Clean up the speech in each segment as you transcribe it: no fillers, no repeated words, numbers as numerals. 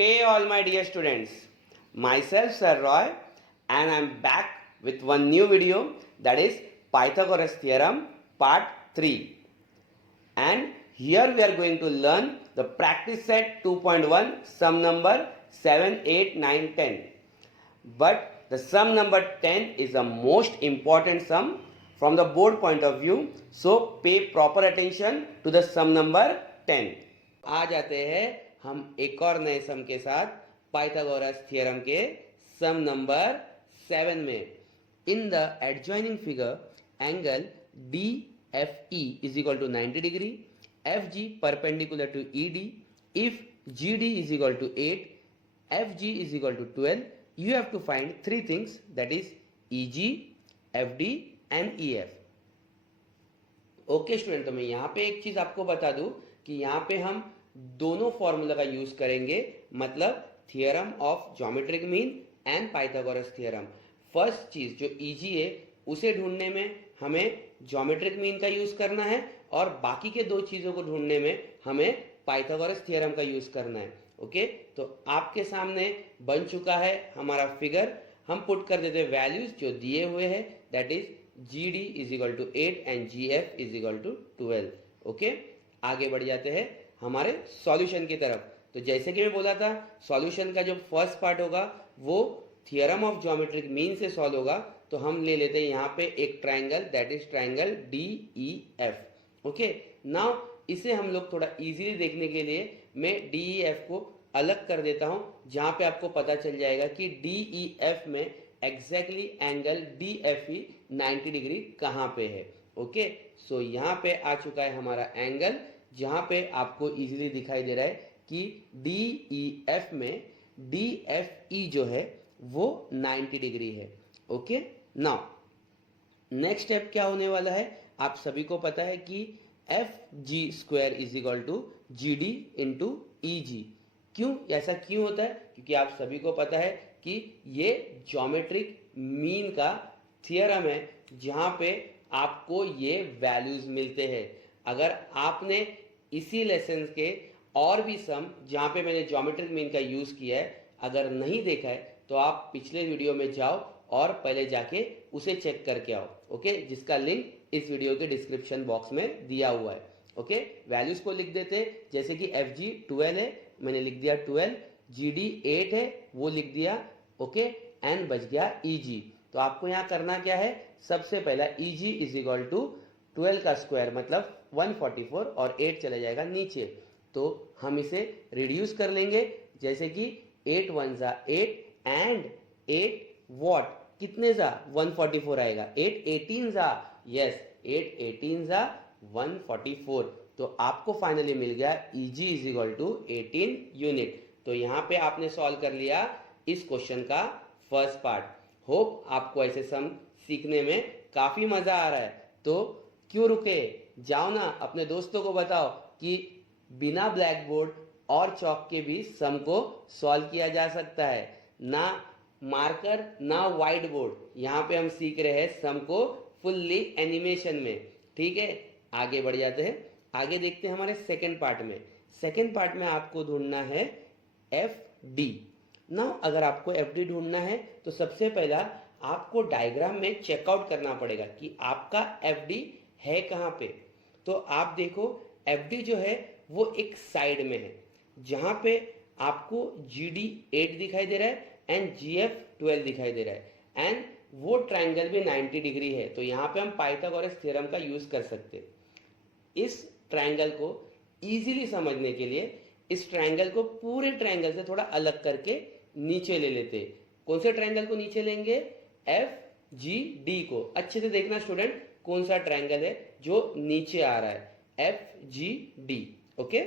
Okay, all my dear students, myself Sir Roy, and I'm back with one new video, that is Pythagoras theorem part 3. And here we are going to learn the practice set 2.1 sum number 7, 8, 9, 10. But the sum number 10 is the most important sum from the board point of view, so pay proper attention to the sum number 10. आ जाते हैं हम एक और नए सम के साथ Pythagoras theorem के सम number 7 में. In the adjoining figure angle DFE is equal to 90 degree, FG perpendicular to ED. If GD is equal to 8, FG is equal to 12, you have to find three things, that is EG, FD and EF. Okay student, तो मैं यहाँ पे एक चीज आपको बता दूं कि यहाँ पे हम दोनों फॉर्मूला का यूज करेंगे, मतलब theorem of geometric mean and Pythagoras theorem. First चीज जो इजी है उसे ढूंढने में हमें ज्योमेट्रिक मीन का यूज करना है और बाकी के दो चीजों को ढूंढने में हमें पाइथागोरस थ्योरम का यूज करना है. ओके, तो आपके सामने बन चुका है हमारा फिगर. हम पुट कर देते हैं वैल्यूज जो दिए हुए हैं, that is GD is equal to 8 and GF is equal to 12. Okay, आगे बढ़ जाते हैं हमारे सॉल्यूशन की तरफ. तो जैसे कि मैं बोला था, सॉल्यूशन का जो फर्स्ट पार्ट होगा वो थियरम ऑफ ज्योमेट्रिक मीन से सॉल्व होगा. तो हम ले लेते हैं यहाँ पे एक triangle, that is triangle DEF. Okay, now इसे हम लोग थोड़ा इजीली देखने के लिए मैं DEF को अलग कर देता हूं, जहां पे आपको पता चल जाएगा कि DEF में एग्जैक्टली एंगल DFE 90 डिग्री कहां पे है. ओके, सो यहाँ पे आ चुका है हमारा एंगल, जहां पे आपको इजीली दिखाई दे रहा है कि DEF में DFE जो है वो 90 डिग्री है. ओके, नाउ नेक्स्ट स्टेप क्या होने वाला है, आप सभी को पता है कि FG square is equal to GD into EG. क्यों ऐसा क्यों होता है? क्योंकि आप सभी को पता है कि ये ज्योमेट्रिक मीन का थियरम है, जहां पे आपको ये वैल्यूज मिलते हैं. अगर आपने इसी लेसन के और भी सम जहां पे मैंने ज्योमेट्रिक मीन का यूज किया है अगर नहीं देखा है, तो आप पिछले वीडियो में जाओ और पहले जाके उसे चेक करके आओ. ओके, जिसका लिंक इस वीडियो के डिस्क्रिप्शन बॉक्स में दिया हुआ है. ओके, वैल्यूज को लिख देते, जैसे कि FG 12 है, मैंने लिख दिया 12, GD 8 है, वो लिख दिया. ओके, एंड बच गया EG. तो आपको यहाँ करना क्या है, सबसे पहला EG इज इक्वल टू 12 का स्क्वायर मतलब 144 और 8 चला जाएगा नीचे. तो हम इसे रिड्यूस कर लेंगे, जैसे कि 8 1 जा 8 एंड 8 वॉट कितने जा 144 आएगा. 8 18 जा, यस 8 18 जा 144. तो आपको फाइनली मिल गया EG is equal to 18 unit. तो यहाँ पे आपने सॉल्व कर लिया इस क्वेश्चन का फर्स्ट पार्ट. होप आपको ऐसे सम सीखने में काफी मजा आ रहा है. तो क्यों रुके, जाओ ना अपने दोस्तों को बताओ कि बिना ब्लैक बोर्ड और चौक के भी सम को सॉल्व किया जा सकता है. ना मार्कर ना व्हाइट बोर्ड, यहाँ पे हम सीख रहे हैं सम को फुल्ली एनिमेशन में. ठीक है, आगे बढ़ जाते हैं. आगे देखते हैं हमारे सेकेंड पार्ट में. सेकेंड पार्ट में आपको ढूंढना है FD. ना अगर आपको FD ढूंढना है तो सबसे पहला आपको डायग्राम में चेकआउट करना पड़ेगा कि आपका FD है कहां पे. तो आप देखो FD जो है वो एक साइड में है, जहां पे आपको GD 8 दिखाई दे रहा है एंड GF 12 दिखाई दे रहा है, एंड वो ट्राइंगल भी 90 डिग्री है. तो यहाँ पे हम पाइथागोरस थ्योरम का यूज कर सकते हैं. इस ट्राइंगल को इजीली समझने के लिए इस ट्राइंगल को पूरे ट्राइंगल से थोड़ा अलग करके नीचे ले लेते. कौन से ट्राइंगल को नीचे लेंगे, FGD को. अच्छे से देखना स्टूडेंट, कौन सा ट्राइंगल है जो नीचे आ रहा है, FGD. ओके,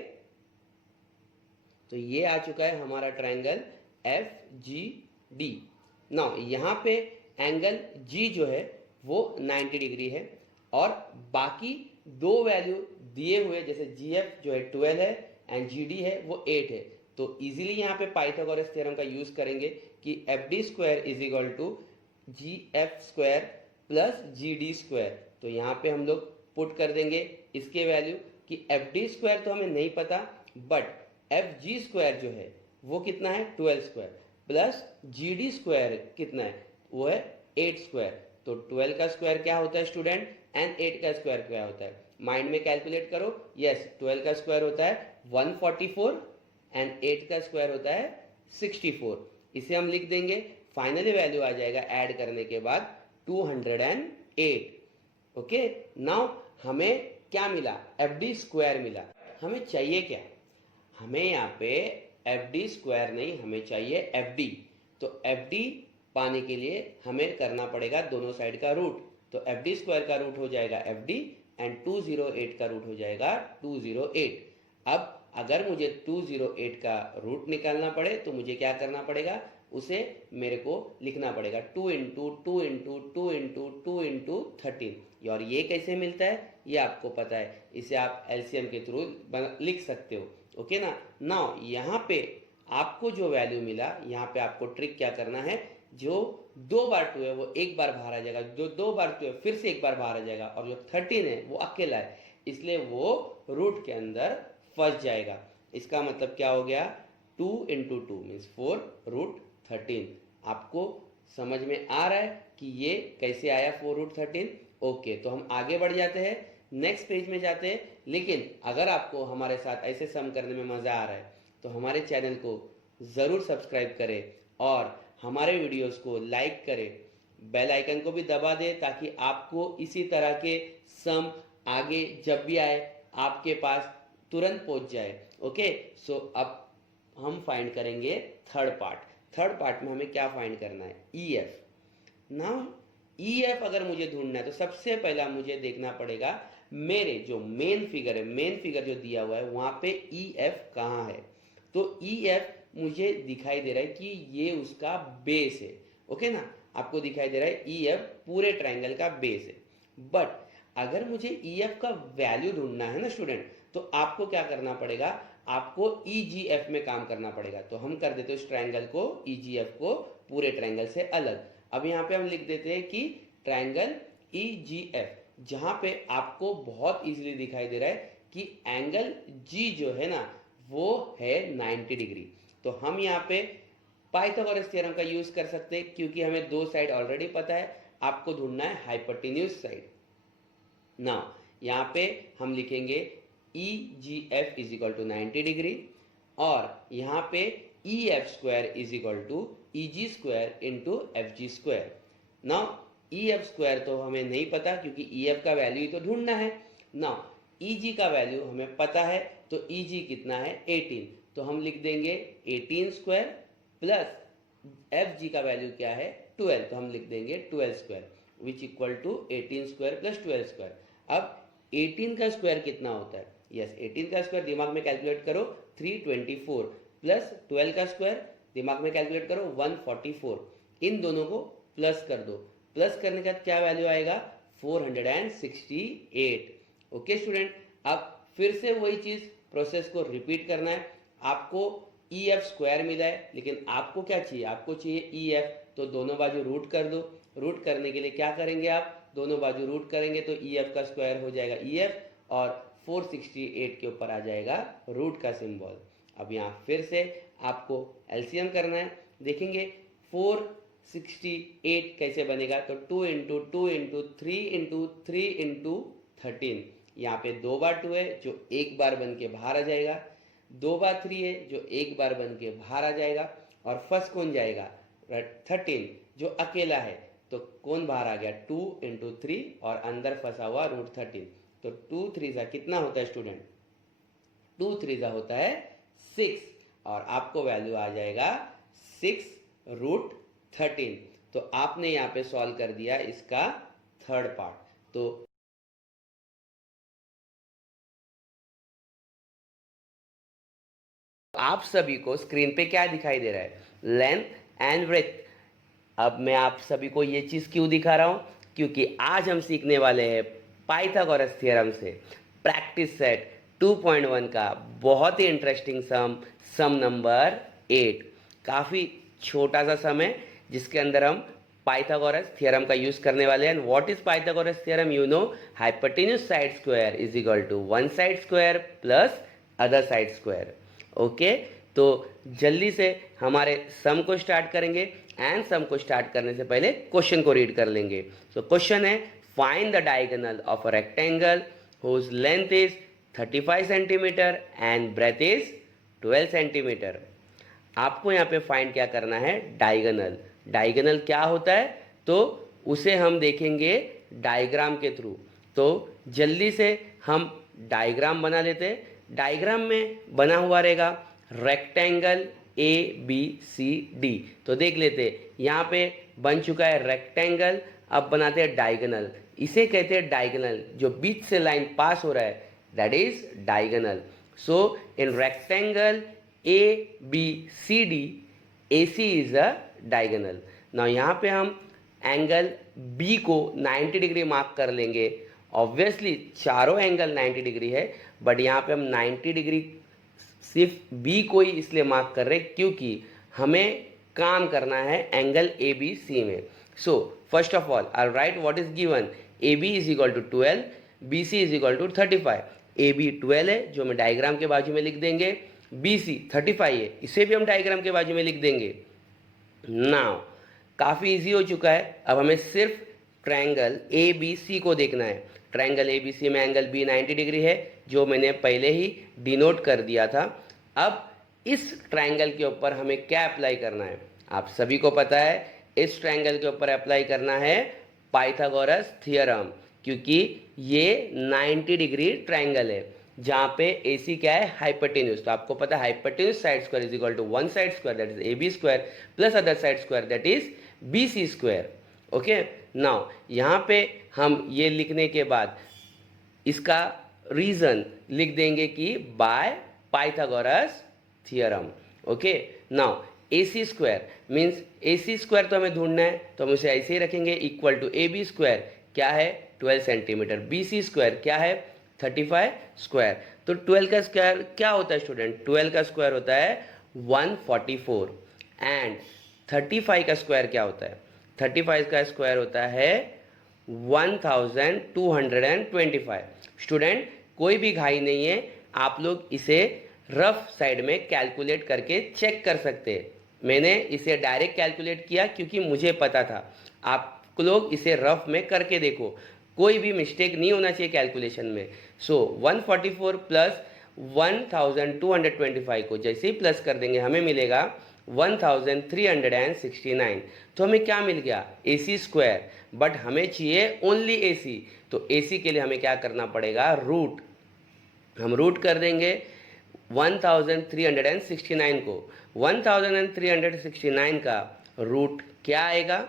तो ये आ चुका है हमारा ट्राइंगल FGD. नाउ यहाँ पे एंगल G जो है वो 90 डिग्री है और बाकी दो वैल्यू दिए हुए, जैसे GF जो है 12 है एंड GD है वो 8 है. तो इजीली यहाँ पे पाइथागोरस थ्योरम का यूज करेंगे कि FD square is equal to GF square plus GD square. तो यहाँ पे हम लोग पुट कर देंगे इसके वैल्यू कि FD स्क्वायर तो हमें नहीं पता, बट FG स्क्वायर जो है वो कितना है 12 square, plus G D square कितना है, वो है 8 स्क्वायर। तो 12 का स्क्वायर क्या होता है स्टूडेंट, एंड 8 का स्क्वायर क्या होता है, माइंड में कैलकुलेट करो। यस, 12 का स्क्वायर होता है 144 एंड 8 का स्क्वायर होता है 64। इसे हम लिख देंगे, फाइनली वैल्यू आ जाएगा ऐड करने के बाद 208। ओके, नाउ हमें क्या मिला, एफ डी स्क्वायर मिला। हमें चाहिए क्या, हमें यहाँ पे एफ डी स्क्वायर नहीं, हमें चाहिए एफ डी। तो एफ डी पाने के लिए हमें करना पड़ेगा दोनों साइड का रूट। तो एफ डी स्क्वायर का रूट हो जाएगा एफ डी एंड 208 का रूट हो जाएगा 208। अब अगर मुझे 208 का रूट निकालना पड़े तो मुझे क्या करना पड़ेगा, उसे मेरे को लिखना पड़ेगा 2 इंटू 2 इंटू 2 इंटू 2 इंटू 13। और ये कैसे मिलता है ये आपको पता है, इसे आप एलसीएम के थ्रू लिख सकते हो। ओके ना। नाउ यहाँ पे आपको जो वैल्यू मिला, यहाँ पे आपको ट्रिक क्या करना है, जो 2 बार 2 है वो एक बार बाहर आ जाएगा, जो 2 बार 2 है फिर से एक बार बाहर आ जाएगा, और जो 13 है वो अकेला है, इसलिए वो रूट के अंदर फंस जाएगा। इसका मतलब क्या हो गया, 2 इंटू 2 मीन्स 4 रूट 13। आपको समझ में आ रहा है कि ये कैसे आया 4 रूट 13। ओके, तो हम आगे बढ़ जाते हैं, नेक्स्ट पेज में जाते हैं। लेकिन अगर आपको हमारे साथ ऐसे सम करने में मज़ा आ रहा है तो हमारे चैनल को ज़रूर सब्सक्राइब करें और हमारे वीडियोस को लाइक करें, बेल आइकन को भी दबा दें ताकि आपको इसी तरह के सम आगे जब भी आए आपके पास तुरंत पहुंच जाए। ओके, सो अब हम फाइंड करेंगे थर्ड पार्ट। थर्ड पार्ट में हमें क्या फाइंड करना है, E F. Now E F अगर मुझे ढूंढना है तो सबसे पहला मुझे देखना पड़ेगा मेरे जो मेन फिगर है, मेन फिगर जो दिया हुआ है वहां पे ई एफ कहाँ है। तो ई एफ मुझे दिखाई दे रहा है कि ये उसका बेस है। ओके ना, आपको दिखाई दे रहा है ई एफ पूरे ट्राइंगल का बेस है। बट अगर मुझे ई एफ का वैल्यू ढूंढना है ना स्टूडेंट, तो आपको क्या करना पड़ेगा, आपको ई जी एफ में काम करना पड़ेगा। तो हम कर देते हैं इस ट्राइंगल को, ई जी एफ को पूरे ट्राइंगल से अलग। अब यहाँ पे हम लिख देते हैं कि ट्राइंगल ई जी एफ, जहां पे आपको बहुत इजीली दिखाई दे रहा है कि एंगल जी जो है ना वो है 90 डिग्री। तो हम यहाँ पे पाइथागोरस थ्योरम का यूज कर सकते हैं, क्योंकि हमें दो साइड ऑलरेडी पता है, आपको ढूंढना है हाइपोटेन्यूज साइड। नाउ यहाँ पे हम लिखेंगे E G F is equal to 90 degree, और यहाँ पे E F square is equal to E G square into F G square. Now E F square तो हमें नहीं पता क्योंकि ई एफ का वैल्यू ही तो ढूंढना है। नाउ ई जी का वैल्यू हमें पता है, तो ई जी कितना है 18, तो हम लिख देंगे 18 स्क्वायर प्लस एफ जी का वैल्यू क्या है 12, तो हम लिख देंगे 12 square which equal to 18 square plus 12 square. अब 18 का स्क्वायर कितना होता है, यस 18 का स्क्वायर दिमाग में कैलकुलेट करो 324 प्लस 12 का स्क्वायर दिमाग में कैलकुलेट करो 144, इन दोनों को प्लस कर दो, प्लस करने के बाद क्या वैल्यू आएगा 468। ओके स्टूडेंट, अब फिर से वही चीज प्रोसेस को रिपीट करना है। आपको ई एफ स्क्वायर मिला है, लेकिन आपको क्या चाहिए, आपको चाहिए ई एफ, तो दोनों बाजू रूट कर दो। रूट करने के लिए क्या करेंगे, आप दोनों बाजू रूट करेंगे तो ई एफ का स्क्वायर हो जाएगा ई एफ, और 468 के ऊपर आ जाएगा रूट का सिंबल। अब यहाँ फिर से आपको एलसीएम करना है, देखेंगे 468 कैसे बनेगा, तो 2 इंटू 2 इंटू 3 इंटू 3 इंटू 13। यहाँ पे 2 बार 2 है जो एक बार बन के बाहर आ जाएगा, 2 बार 3 है जो एक बार बन के बाहर आ जाएगा, और फर्स्ट कौन जाएगा 13 जो अकेला है, तो कौन बाहर आ गया 2 इंटू 3 और अंदर फंसा हुआ रूट 13। तो 2 3 सा कितना होता है स्टूडेंट, 2 3 सा होता है 6, और आपको वैल्यू आ जाएगा 6 रूट 13। तो आपने यहाँ पे सॉल्व कर दिया इसका थर्ड पार्ट। तो आप सभी को स्क्रीन पे क्या दिखाई दे रहा है, लेंथ एंड ब्रेथ। अब मैं आप सभी को ये चीज़ क्यों दिखा रहा हूँ, क्योंकि आज हम सीखने वाले हैं पाइथागोरस थ्योरम से प्रैक्टिस सेट 2.1 का बहुत ही इंटरेस्टिंग सम नंबर 8। काफ़ी छोटा सा सम है जिसके अंदर हम पाइथागोरस थ्योरम का यूज करने वाले हैं। What is Pythagoras theorem, you know, hypotenuse side square is equal to one side square plus other side square. Okay, तो जल्दी से हमारे सम को स्टार्ट करेंगे एंड सम को स्टार्ट करने से पहले क्वेश्चन को रीड कर लेंगे। तो क्वेश्चन है find the diagonal of a rectangle whose length is 35 centimetre and breadth is 12 centimetre. आपको यहाँ पे फाइंड क्या करना है, डायगोनल। डायगोनल क्या होता है तो उसे हम देखेंगे डायग्राम के थ्रू। तो जल्दी से हम डायग्राम बना लेते हैं। डायग्राम में बना हुआ रहेगा रेक्टेंगल ABCD। तो देख लेते हैं, यहाँ पे बन चुका है रेक्टेंगल। अब बनाते हैं डायगोनल। इसे कहते हैं डायगोनल, जो बीच से लाइन पास हो रहा है, that is diagonal. So in rectangle ABCD AC is a diagonal. ना यहाँ पे हम एंगल B को 90 डिग्री मार्क कर लेंगे। ऑब्वियसली चारों एंगल 90 डिग्री है, बट यहाँ पे हम 90 डिग्री सिर्फ B को ही इसलिए मार्क कर रहे हैं क्योंकि हमें काम करना है एंगल ABC में। So first of all I write what is given, AB is equal to 12, BC is equal to 35। AB 12 है जो हम डायग्राम के बाजू में लिख देंगे, BC 35 है, इसे भी हम डायग्राम के बाजू में लिख देंगे। नाउ काफ़ी इजी हो चुका है। अब हमें सिर्फ ट्रायंगल ABC को देखना है। ट्रायंगल ABC में एंगल B 90 डिग्री है, जो मैंने पहले ही डिनोट कर दिया था। अब इस ट्रायंगल के ऊपर हमें क्या अप्लाई करना है, आप सभी को पता है। इस ट्रायंगल के ऊपर अप्लाई करना है पाइथागोरस थ्योरम, क्योंकि ये 90 डिग्री ट्रायंगल है जहाँ पे AC क्या है, हाइपोटेन्यूज। तो आपको पता है hypotenuse side square is equal to one side square that is AB square plus other side square that is BC square. Okay, now यहाँ पे हम ये लिखने के बाद इसका रीजन लिख देंगे कि bye Pythagoras theorem. Okay, now AC square means AC square तो हमें ढूंढना है, तो हम उसे ऐसे ही रखेंगे इक्वल टू AB स्क्वायर क्या है 12 सेंटीमीटर, BC स्क्वायर क्या है 35 स्क्वायर। तो 12 का स्क्वायर क्या होता है स्टूडेंट, 12 का स्क्वायर होता है 144 एंड 35 का स्क्वायर क्या होता है, 35 का स्क्वायर होता है 1225। स्टूडेंट कोई भी घाई नहीं है, आप लोग इसे रफ साइड में कैलकुलेट करके चेक कर सकते हैं। मैंने इसे डायरेक्ट कैलकुलेट किया क्योंकि मुझे पता था। आप लोग इसे रफ में करके देखो, कोई भी मिस्टेक नहीं होना चाहिए कैलकुलेशन में। सो 144 प्लस 1225 को जैसे ही प्लस कर देंगे हमें मिलेगा 1369। तो हमें क्या मिल गया, AC स्क्वायर, बट हमें चाहिए ओनली AC। तो AC के लिए हमें क्या करना पड़ेगा, रूट। हम रूट कर देंगे 1369 को। 1369 का रूट क्या आएगा,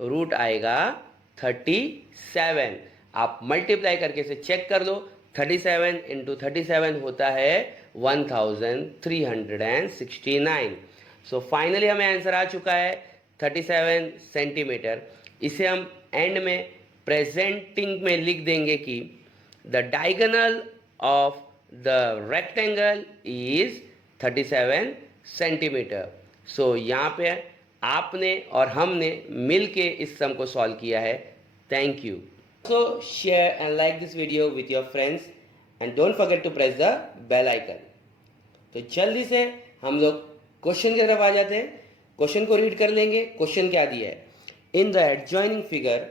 रूट आएगा 37। आप मल्टीप्लाई करके इसे चेक कर लो, 37 इंटू 37 होता है 1369। सो फाइनली हमें आंसर आ चुका है 37 सेंटीमीटर। इसे हम एंड में प्रेजेंटिंग में लिख देंगे कि the diagonal of the rectangle is 37 centimetre. So यहाँ पे आपने और हमने मिल के इस सम को सॉल्व किया है। Thank you. So share and like this video with your friends and don't forget to press the bell icon. तो जल्दी से हम लोग क्वेश्चन की तरफ आ जाते हैं। क्वेश्चन को रीड कर लेंगे। क्वेश्चन क्या दिया है, in the adjoining figure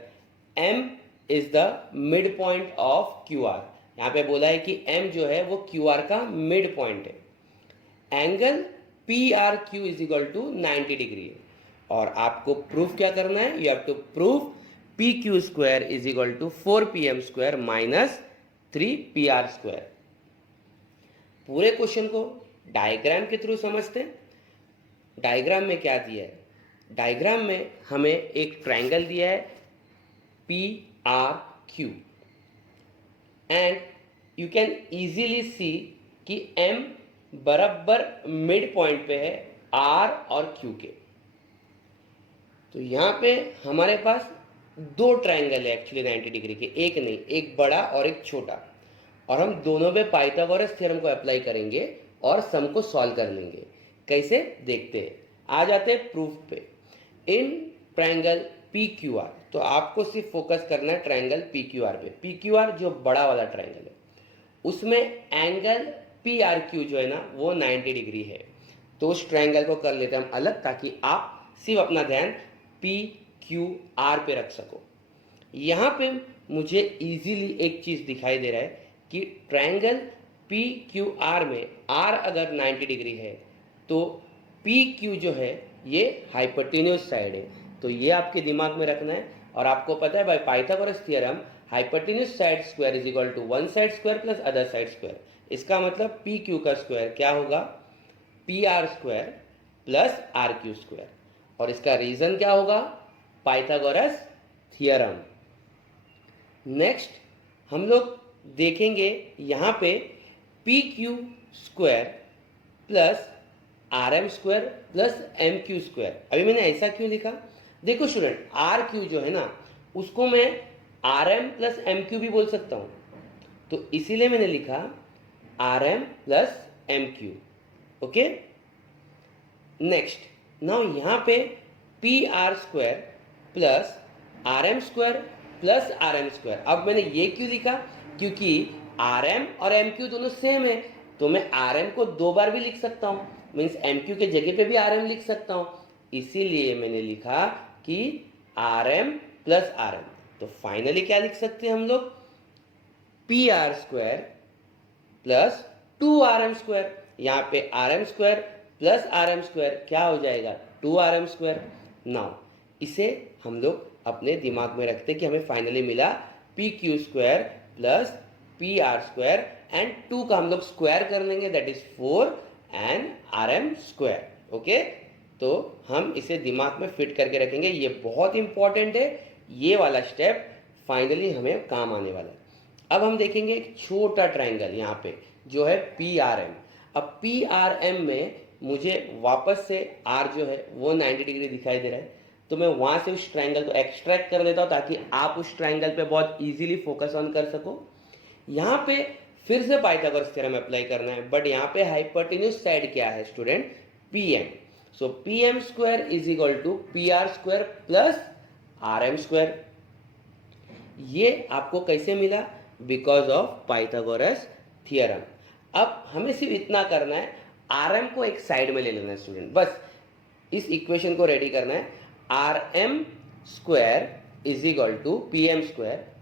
M is the mid point of QR। यहाँ पे बोला है कि M जो है वो QR का मिड पॉइंट है। Angle PRQ is equal to 90 degree है और आपको प्रूफ क्या करना है, you have to proof PQ square is equal to 4PM square minus 3PR square. पूरे क्वेश्चन को डायग्राम के थ्रू समझते हैं। डायग्राम में क्या दिया है, डायग्राम में हमें एक ट्रायंगल दिया है PRQ and you can easily सी कि M बराबर मिड पॉइंट पे है R और Q के। तो यहाँ पे हमारे पास दो ट्रायंगल है एक्चुअली 90 डिग्री के, एक नहीं, एक बड़ा और एक छोटा, और हम दोनों पे पाइथागोरस थ्योरम को अप्लाई करेंगे और सम को सॉल्व कर लेंगे। कैसे देखते हैं, आ जाते हैं प्रूफ पे। इन ट्रायंगल PQR, तो आपको सिर्फ फोकस करना है ट्रायंगल PQR पे। PQR जो बड़ा वाला ट्रायंगल है उसमें एंगल PRQ जो है ना वो 90 डिग्री है। तो उस ट्रायंगल को कर लेते हैं हम अलग, ताकि आप सिर्फ अपना ध्यान पी क्यू आर पे रख सको। यहाँ पे मुझे इजीली एक चीज़ दिखाई दे रहा है कि ट्रायंगल पी क्यू आर में आर अगर 90 डिग्री है तो पी क्यू जो है ये हाइपोटेन्यूज साइड है, तो ये आपके दिमाग में रखना है। और आपको पता है by Pythagoras theorem hypotenuse side square is equal to one side square plus other side square. इसका मतलब पी क्यू का स्क्वायर क्या होगा, P R square plus R Q square. और इसका रीजन क्या होगा, पाइथागोरस थ्योरम। नेक्स्ट हम लोग देखेंगे यहाँ पे P Q square plus R M square plus M Q square. अभी मैंने ऐसा क्यों लिखा, देखो स्टूडेंट, आर क्यू जो है ना उसको मैं R M plus M Q भी बोल सकता हूँ, तो इसीलिए मैंने लिखा R M plus M Q. Okay, next now यहाँ पे P R square plus R M square plus R M square. अब मैंने ये क्यों लिखा, क्योंकि आर एम और एम क्यू दोनों सेम है, तो मैं आर एम को दो बार भी लिख सकता हूँ, मीन्स एम क्यू के जगह पे भी आर एम लिख सकता हूँ। इसीलिए मैंने लिखा कि R M plus R M. तो फाइनली क्या लिख सकते हैं हम लोग, P R square plus two R M square. यहाँ पे R M square plus R M square क्या हो जाएगा, two R M square. Now इसे हम लोग अपने दिमाग में रखते कि हमें फाइनली मिला P Q square plus P R square and two का हम लोग स्क्वायर कर लेंगे, that is 4 and R M square. Okay, तो हम इसे दिमाग में फिट करके रखेंगे, ये बहुत इंपॉर्टेंट है, ये वाला स्टेप फाइनली हमें काम आने वाला है। अब हम देखेंगे एक छोटा ट्रायंगल यहाँ पे जो है पी आर एम। अब पी आर एम में मुझे वापस से आर जो है वो 90 डिग्री दिखाई दे रहा है, तो मैं वहाँ से उस ट्रायंगल को एक्सट्रैक्ट कर देता हूँ ताकि आप उस ट्रायंगल पे बहुत इजीली फोकस ऑन कर सको। यहाँ पे फिर से पाइथागोरस थ्योरम अप्लाई करना है, बट यहाँ पे हाइपोटेन्यूज साइड क्या है student, P M. So P M square is equal to P R square plus R M square. ये आपको कैसे मिला, बिकॉज ऑफ पाइथागोरस थ्योरम। अब हमें सिर्फ इतना करना है, आर एम को एक साइड में ले लेना है स्टूडेंट, बस इस इक्वेशन को रेडी करना है। R M square is equal to P M square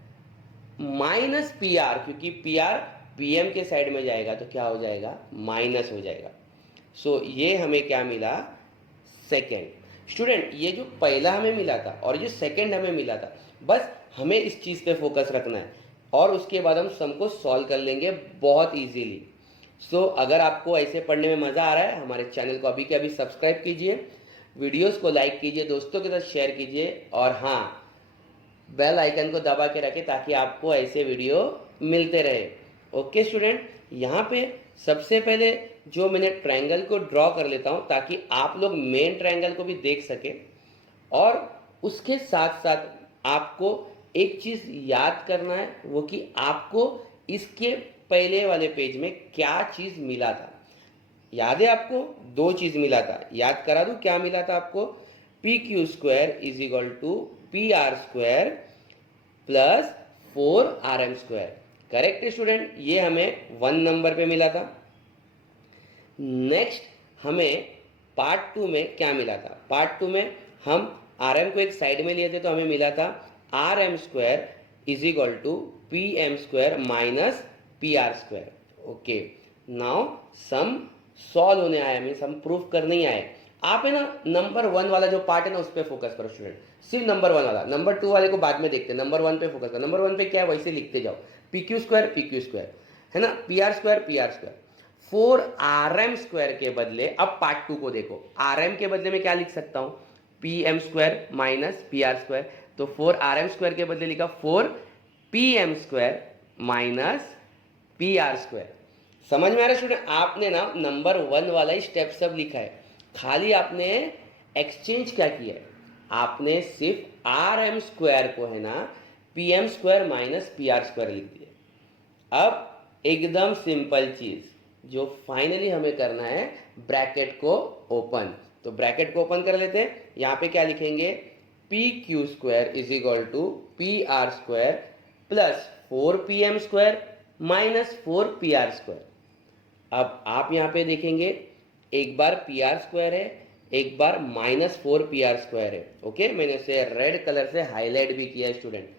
minus P R, क्योंकि पी आर पी एम के साइड में जाएगा तो क्या हो जाएगा, माइनस हो जाएगा। सो ये हमें क्या मिला, सेकेंड। स्टूडेंट ये जो पहला हमें मिला था और जो सेकेंड हमें मिला था, बस हमें इस चीज़ पे फोकस रखना है और उसके बाद हम सम को सॉल्व कर लेंगे बहुत इजीली। सो अगर आपको ऐसे पढ़ने में मज़ा आ रहा है, हमारे चैनल को अभी के अभी सब्सक्राइब कीजिए, वीडियोस को लाइक कीजिए, दोस्तों के साथ शेयर कीजिए और हाँ, बेल आइकन को दबा के रखें ताकि आपको ऐसे वीडियो मिलते रहे। ओके स्टूडेंट, यहाँ पे सबसे पहले जो मैंने ट्रायंगल को ड्रॉ कर लेता हूँ ताकि आप लोग मेन ट्रायंगल को भी देख सकें, और उसके साथ साथ आपको एक चीज़ याद करना है, वो कि आपको इसके पहले वाले पेज में क्या चीज़ मिला था। याद है आपको, दो चीज़ मिला था, याद करा दूँ क्या मिला था आपको, P Q square is equal to P R square plus 4 R M square. Correct student, ये हमें 1 नंबर पे मिला था। नेक्स्ट हमें पार्ट 2 में क्या मिला था, पार्ट 2 में हम आर एम को एक साइड में लिए थे तो हमें मिला था R M square is equal to P M square minus P R square. Okay, now sum solve होने आया, मीन्स हम प्रूफ करने ही आए। आप है ना नंबर 1 वाला जो पार्ट है ना उस पर फोकस करो स्टूडेंट, सिर्फ नंबर 1 वाला, नंबर 2 वाले को बाद में देखते हैं, नंबर 1 पे फोकस करो। नंबर 1 पे क्या है वैसे लिखते जाओ, पी क्यू स्क्वायर है ना, P R square 4 R M square के बदले, अब पार्ट 2 को देखो, आर एम के बदले में क्या लिख सकता हूँ, P M square minus P R square, तो 4 आर एम स्क्वायर के बदले लिखा 4 P M square minus P R square. समझ में आ रहा है स्टूडेंट, आपने ना नंबर 1 वाला ही स्टेप सब लिखा है, खाली आपने एक्सचेंज क्या किया है, आपने सिर्फ आर एम स्क्वायर को है ना P M square minus P R square लिख दिया। अब एकदम सिंपल चीज जो फाइनली हमें करना है, ब्रैकेट को ओपन, तो ब्रैकेट को ओपन कर लेते हैं। यहाँ पे क्या लिखेंगे, P Q square is equal to P R square plus 4 P M square minus 4 P R square. अब आप यहाँ पे देखेंगे एक बार पी आर स्क्वायर है, एक बार -4 PR² है। ओके, मैंने उसे रेड कलर से हाईलाइट भी किया है स्टूडेंट।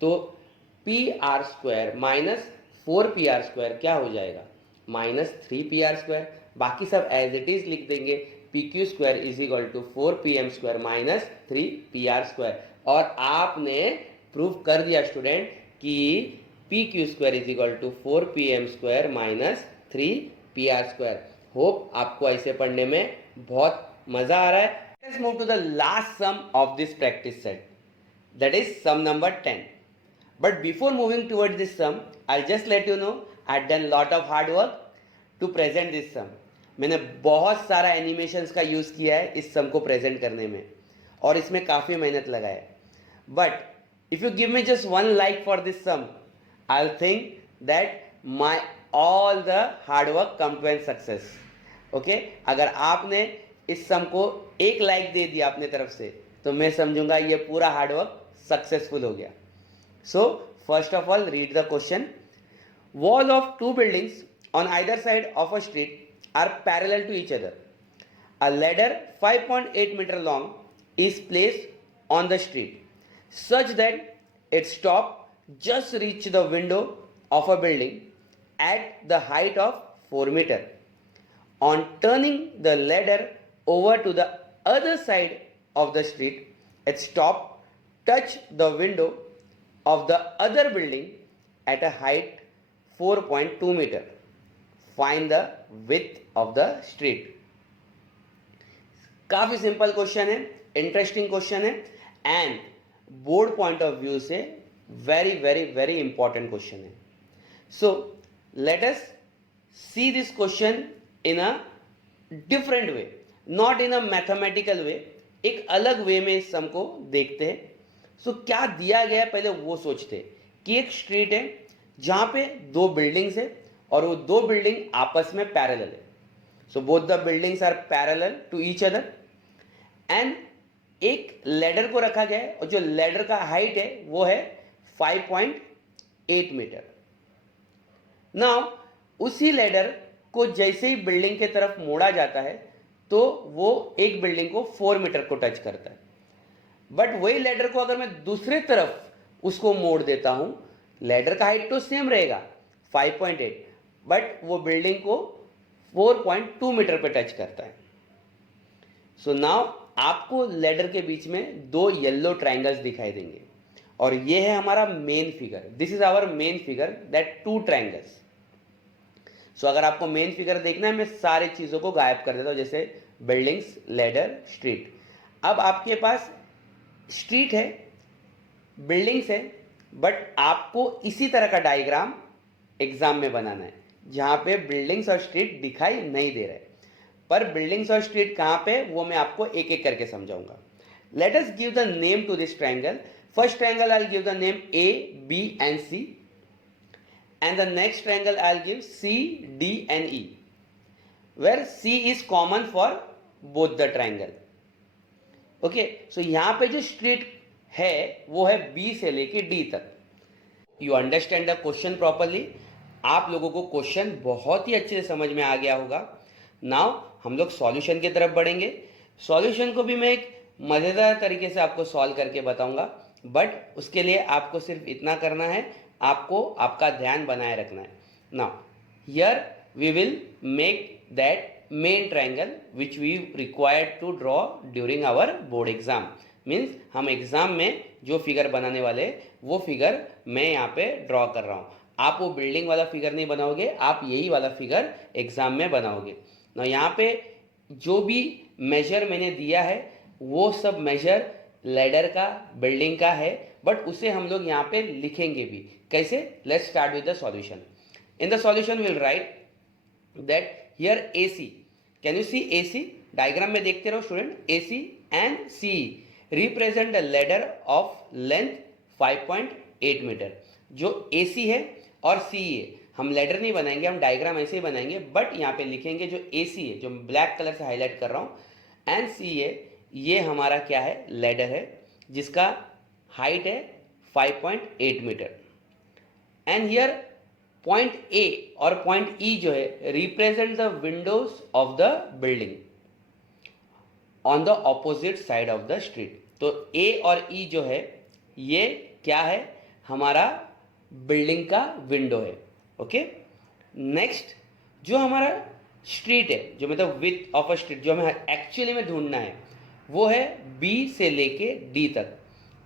तो PR² -4 PR² क्या हो जाएगा, -3 PR²। बाकी सब एज इट इज लिख देंगे, PQ² = 4PM² -3 PR²। और आपने प्रूव कर दिया स्टूडेंट कि PQ² = 4PM² -3 PR²। होप आपको ऐसे पढ़ने में बहुत मजा आ रहा है। Let's move to the last sum of this practice set, that is sum number 10. But before moving towards this sum, I'll just let you know I've done lot of hard work to present this sum. मैंने बहुत सारा animations का use किया है इस सम को present करने में, और इसमें काफ़ी मेहनत लगा है। But if you give me just 1 like for this sum, I'll think that my all the hard work come to an success. Okay, अगर आपने इस सम को 1 like दे दिया अपने तरफ से, तो मैं समझूंगा ये पूरा हार्डवर्क सक्सेसफुल हो गया। So first of all, read the question. Wall of 2 buildings on either side of a street are parallel to each other. A ladder 5.8 meter long is placed on the street such that its top just reach the window of a building at the height of 4 meter. On turning the ladder over to the other side of the street, its top touch the window of the other building at a height 4.2 meter. Find the width of the street. काफी simple question है, interesting question है, and board point of view से very very very important question है। So let us see this question in a different way, not in a mathematical way, एक अलग वे में इस सम को देखते हैं। सो क्या दिया गया है पहले वो सोचते हैं कि एक स्ट्रीट है जहां पे 2 बिल्डिंग्स है और वो 2 बिल्डिंग आपस में पैरेलल है। So both the buildings are parallel to each other, and एक लैडर को रखा गया है और जो लैडर का हाइट है वो है 5.8 मीटर। नाउ उसी लैडर को जैसे ही बिल्डिंग के तरफ मोड़ा जाता है तो वो एक बिल्डिंग को 4 मीटर को टच करता है। बट वही लैडर को अगर मैं दूसरे तरफ उसको मोड़ देता हूं, लैडर का हाइट तो सेम रहेगा 5.8, बट वो बिल्डिंग को 4.2 मीटर पे टच करता है। सो नाउ आपको लैडर के बीच में 2 येलो ट्राइंगल्स दिखाई देंगे और ये है हमारा main figure. This is our main figure, that 2 triangles. So अगर आपको मेन फिगर देखना है, मैं सारी चीजों को गायब कर देता हूं, जैसे बिल्डिंग्स, लैडर, स्ट्रीट। अब आपके पास स्ट्रीट है, बिल्डिंग्स है, बट आपको इसी तरह का डायग्राम एग्जाम में बनाना है जहां पे बिल्डिंग्स और स्ट्रीट दिखाई नहीं दे रहे, पर बिल्डिंग्स और स्ट्रीट कहां पे वो मैं आपको एक एक करके समझाऊंगा। Let us give the name to this triangle. First triangle I will give the name A, B and C, and the next triangle I will give C, D and E, where C is common for both the triangle. Okay, so यहां पे जो street है वो है B से लेके D तक। You understand the question properly? आप लोगों को क्वेश्चन बहुत ही अच्छे से समझ में आ गया होगा। नाउ हम लोग सॉल्यूशन की तरफ बढ़ेंगे। सॉल्यूशन को भी मैं एक मज़ेदार तरीके से आपको सॉल्व करके बताऊंगा, बट उसके लिए आपको सिर्फ इतना करना है, आपको आपका ध्यान बनाए रखना है। Now here we will make that main triangle which we required to draw during our board exam. Means हम एग्जाम में जो फिगर बनाने वाले वो फिगर मैं यहाँ पे ड्रॉ कर रहा हूँ। आप वो बिल्डिंग वाला फिगर नहीं बनाओगे, आप यही वाला फिगर एग्जाम में बनाओगे ना। यहाँ पे जो भी मेजर मैंने दिया है वो सब मेजर लैडर का, बिल्डिंग का है, बट उसे हम लोग यहाँ पे लिखेंगे भी। कैसे? Let's start with the solution. In the solution will write that here AC, can you see AC? Diagram में देखते रहो student. AC and CE represent the ladder of length 5.8 metre. जो AC है और CE है, हम लैडर नहीं बनाएंगे, हम डायग्राम ऐसे ही बनाएंगे, बट यहाँ पे लिखेंगे जो AC है, जो ब्लैक कलर से हाईलाइट कर रहा हूँ, एंड CE है, ये हमारा क्या है? लैडर है, जिसका हाइट है 5.8 metre. And here point A और पॉइंट ई जो है represent the windows of the building on the opposite side of the street. तो ए और ई जो है ये क्या है, हमारा बिल्डिंग का विंडो है। ओके, नेक्स्ट जो हमारा स्ट्रीट है, जो मतलब विथ ऑफ अ स्ट्रीट, जो हमें एक्चुअली में ढूंढना है वो है बी से लेके डी तक,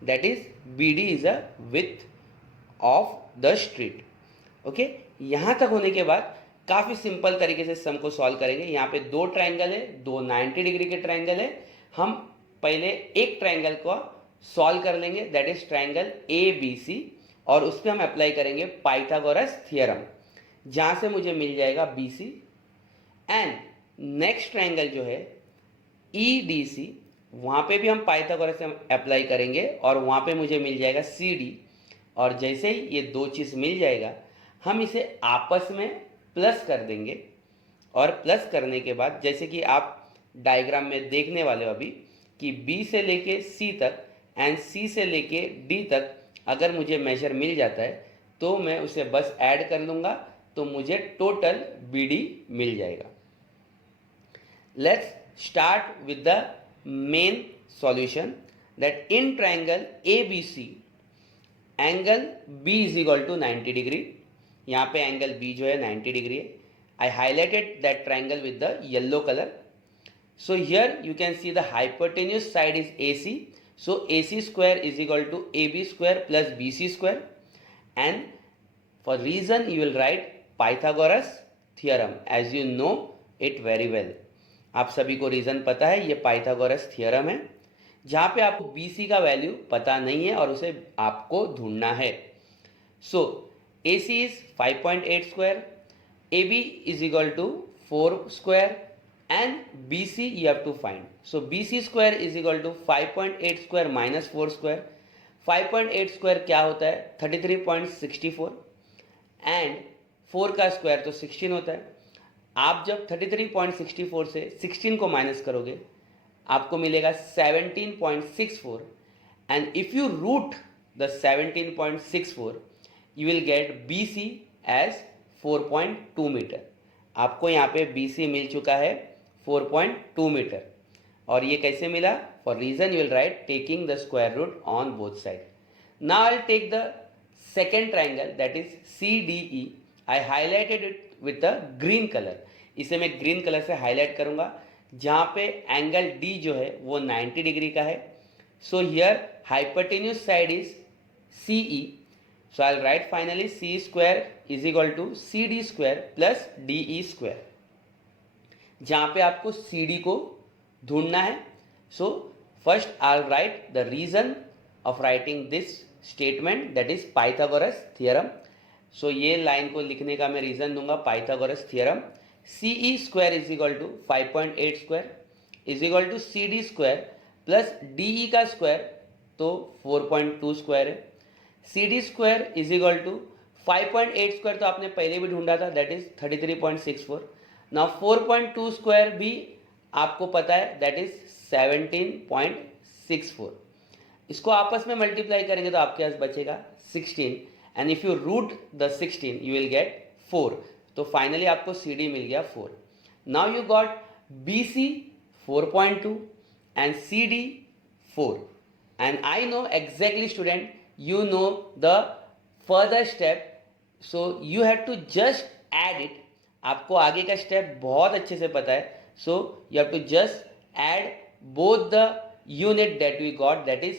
that is B D is a width of the street. Okay, यहाँ तक होने के बाद काफ़ी सिंपल तरीके से सम को सॉल्व करेंगे। यहाँ पे दो ट्रायंगल है, दो 90 डिग्री के ट्रायंगल है। हम पहले एक ट्रायंगल को सॉल्व कर लेंगे, that is triangle A B C, और उस पर हम अप्लाई करेंगे पाइथागोरस थ्योरम, जहाँ से मुझे मिल जाएगा B C. And next triangle जो है ई डी सी, वहाँ पे भी हम पाइथागोरस अप्लाई करेंगे और वहाँ पे मुझे मिल जाएगा सी डी। और जैसे ही ये दो चीज़ मिल जाएगा हम इसे आपस में प्लस कर देंगे, और प्लस करने के बाद जैसे कि आप डायग्राम में देखने वाले हो अभी कि B से लेके C तक एंड C से लेके D तक अगर मुझे मेजर मिल जाता है तो मैं उसे बस ऐड कर लूँगा, तो मुझे टोटल BD मिल जाएगा। Let's start with the main solution, that in triangle ABC angle B is equal to 90 degree. यहाँ पे एंगल B जो है 90 डिग्री है। I highlighted that triangle with the yellow color. So here you can see the hypotenuse side is AC. So AC square is equal to AB square plus BC square. And for reason you will write Pythagoras theorem as you know it very well. आप सभी को reason पता है, ये Pythagoras theorem है जहाँ पे आपको BC का वैल्यू पता नहीं है और उसे आपको ढूंढना है। So AC is 5.8 square, AB is equal to 4 square and BC you have to find. So BC square is equal to 5.8 square minus 4 square. 5.8 square क्या होता है 33.64 and 4 का स्क्वायर तो 16 होता है। आप जब 33.64 से 16 को माइनस करोगे आपको मिलेगा 17.64 and if you root the 17.64 you will get BC as 4.2 metre. आपको यहाँ पे BC मिल चुका है 4.2 मीटर। और ये कैसे मिला? For reason you will write taking the square root on both side. Now I will take the second triangle that is CDE। I highlighted it with the green colour. इसे मैं green colour से highlight करूँगा जहाँ पे angle D जो है वो 90 degree का है। So here hypotenuse side is CE। So I'll write finally C square is equal to CD square plus DE square, जहाँ पे आपको CD को ढूंढना है। So first I'll write the reason of writing this statement, that is Pythagoras theorem. So ये line को लिखने का मैं रीज़न दूंगा Pythagoras theorem। CE square is equal to 5.8 square is equal to CD square plus DE का square तो 4.2 square है। CD square is equal to 5.8 square तो आपने पहले भी ढूंढा था, दैट इज 33.64। नाउ 4.2 स्क्वायर भी आपको पता है, दैट इज 17.64। इसको आपस में मल्टीप्लाई करेंगे तो आपके पास बचेगा 16 and if you root the 16 you will get 4। तो फाइनली आपको CD मिल गया 4। Now you got BC 4.2 and CD 4 and I know exactly student you know the further step, so you have to just add it। आपको आगे का step बहुत अच्छे से पता है, so you have to just add both the unit that we got, that is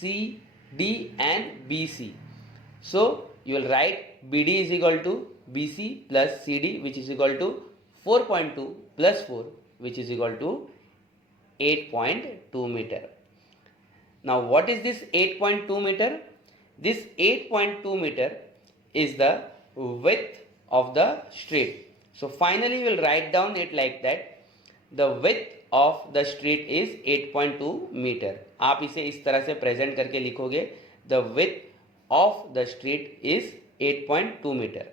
CD and BC। so you will write BD is equal to BC plus CD which is equal to 4.2 plus 4 which is equal to 8.2 meter। now what is this 8.2 meter? This 8.2 meter is the width of the street। So finally we will write down it like that, the width of the street is 8.2 meter। आप इसे इस तरह से present करके लिखोगे, the width of the street is 8.2 meter।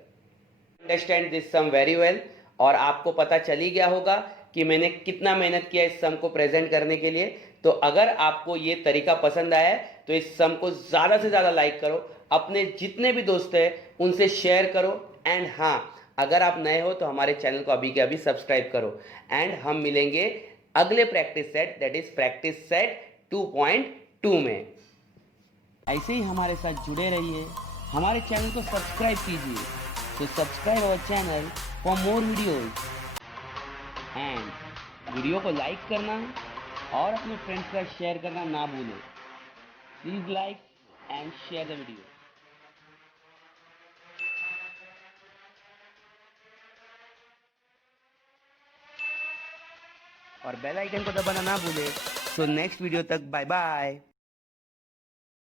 Understand this sum very well। और आपको पता चल ही गया होगा कि मैंने कितना मेहनत किया इस सम को प्रेजेंट करने के लिए। तो अगर आपको ये तरीका पसंद आया है तो इस सम को ज़्यादा से ज़्यादा लाइक करो, अपने जितने भी दोस्त हैं उनसे शेयर करो एंड हाँ, अगर आप नए हो तो हमारे चैनल को अभी के अभी सब्सक्राइब करो। एंड हम मिलेंगे अगले practice set, that is practice set 2.2 में। ऐसे ही हमारे साथ जुड़े रहिए, हमारे चैनल को सब्सक्राइब कीजिए। तो subscribe our channel for more videos and video को लाइक करना और अपने फ्रेंड्स के साथ शेयर करना ना भूलें। Please like and share the video. और बेल आइकन को दबाना ना भूलें। तो नेक्स्ट वीडियो तक बाय बाय।